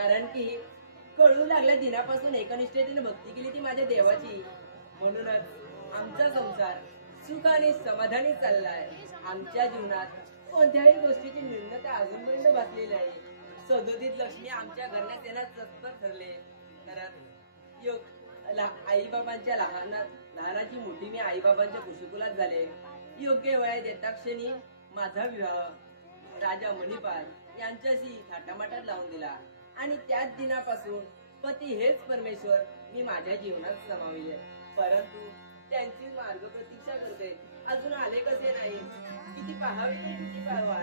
कारण की कळू लागल्या दिनापासून एकनिष्ठतेने भक्ती केली ती माझ्या देवाची. म्हणूनच आमचा संसार सुख आणि समाधानी चाललाय. आमच्या जीवनात कोणत्याही गोष्टीची न्यूनता अजूनपर्यंत बसलेली आहे. सदोदित लक्ष्मी आमच्या घरात येण्यास तत्पर ठरले. कारण आई बाबांच्या लहानाची मोठी मी आई बाबांच्या कुशीकुलात झाले. योग्य वयात येता क्षणी माझा विवाह राजा मणिपाल यांच्याशी थाटामाटात लावून दिला आणि त्याच दिनापासून पती हेच परमेश्वर मी माझ्या जीवनात समाविले. परंतु त्यांची मार्ग प्रतीक्षा करते. अजून आले कसे नाही. किती पाहावे किती पाहावा.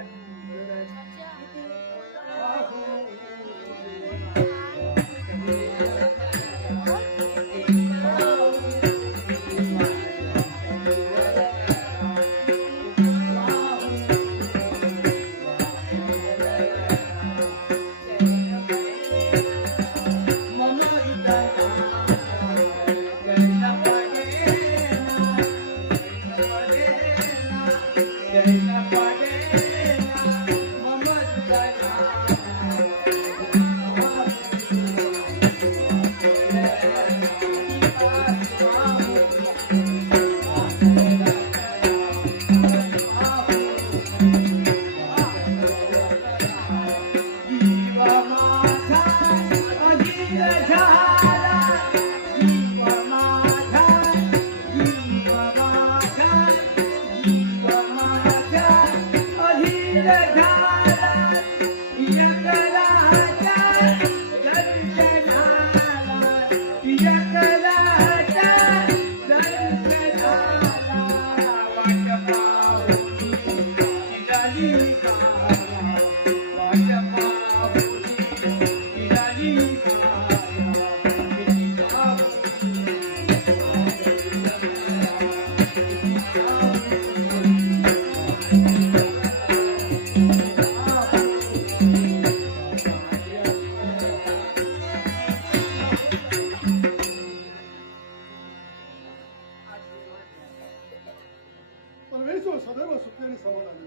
परमेश्वर सदैव सुखी आणि समाधानी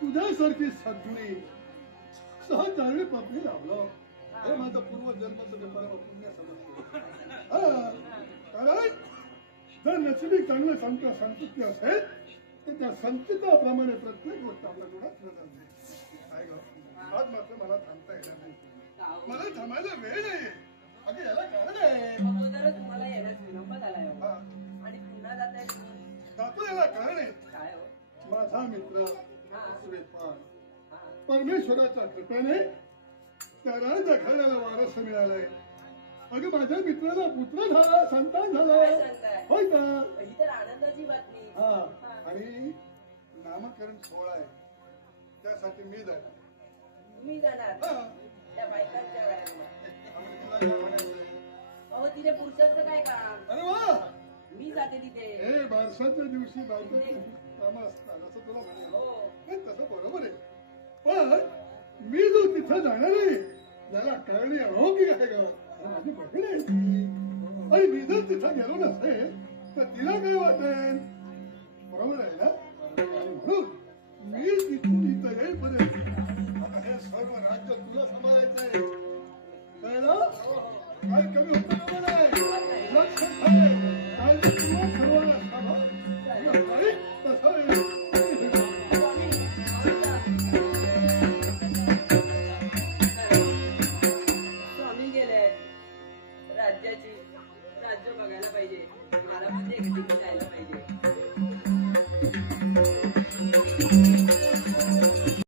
तुझ्यासारखी सद्गुणी सहज जाणे पत्नी लाभलं हे माझं पूर्वजन्माचं परम पुण्य समजतो. कारण जर नशिबी चांगलं संतुष्टी असेल तर त्या संचिताप्रमाणे प्रत्येक गोष्ट आपल्या डोळ्यात काय ग आज मात्र मला थांबता येणार नाही. मला थांबायला वेळ नाही. अगं याला कारण आहे तुम्हाला येण्यास विलंब झालाय आणि पुन्हा जातो याला कारण आहे. काय माझा मित्र परमेश्वराच्या कृपेने त्या राजघराण्याला वारस मिळालाय. अगं माझ्या मित्राला पुत्र झाला संतान झालाय. होय का ही तर आनंदाची बातमी. हा आणि नामकरण सोहळा आहे त्यासाठी मी जाणार. तुम्ही जाणार त्या बायकांच्या अहो तिथे पुरुषांचं काय काम. अरे वा मी जाते तिथे. हे बारसाच्या दिवशी बायका काम असतात असं तुला म्हणलं तसं बरोबर आहे. पण मी जो तिथं जाणार आहे त्याला कळली अनोखी आहे का माझी बहीण आहे ती. आणि मी जर तिथं गेलो नसेल तर तिला काय वाटेल. बरोबर आहे ना. म्हणून मी तिथून इथं येईपर्यंत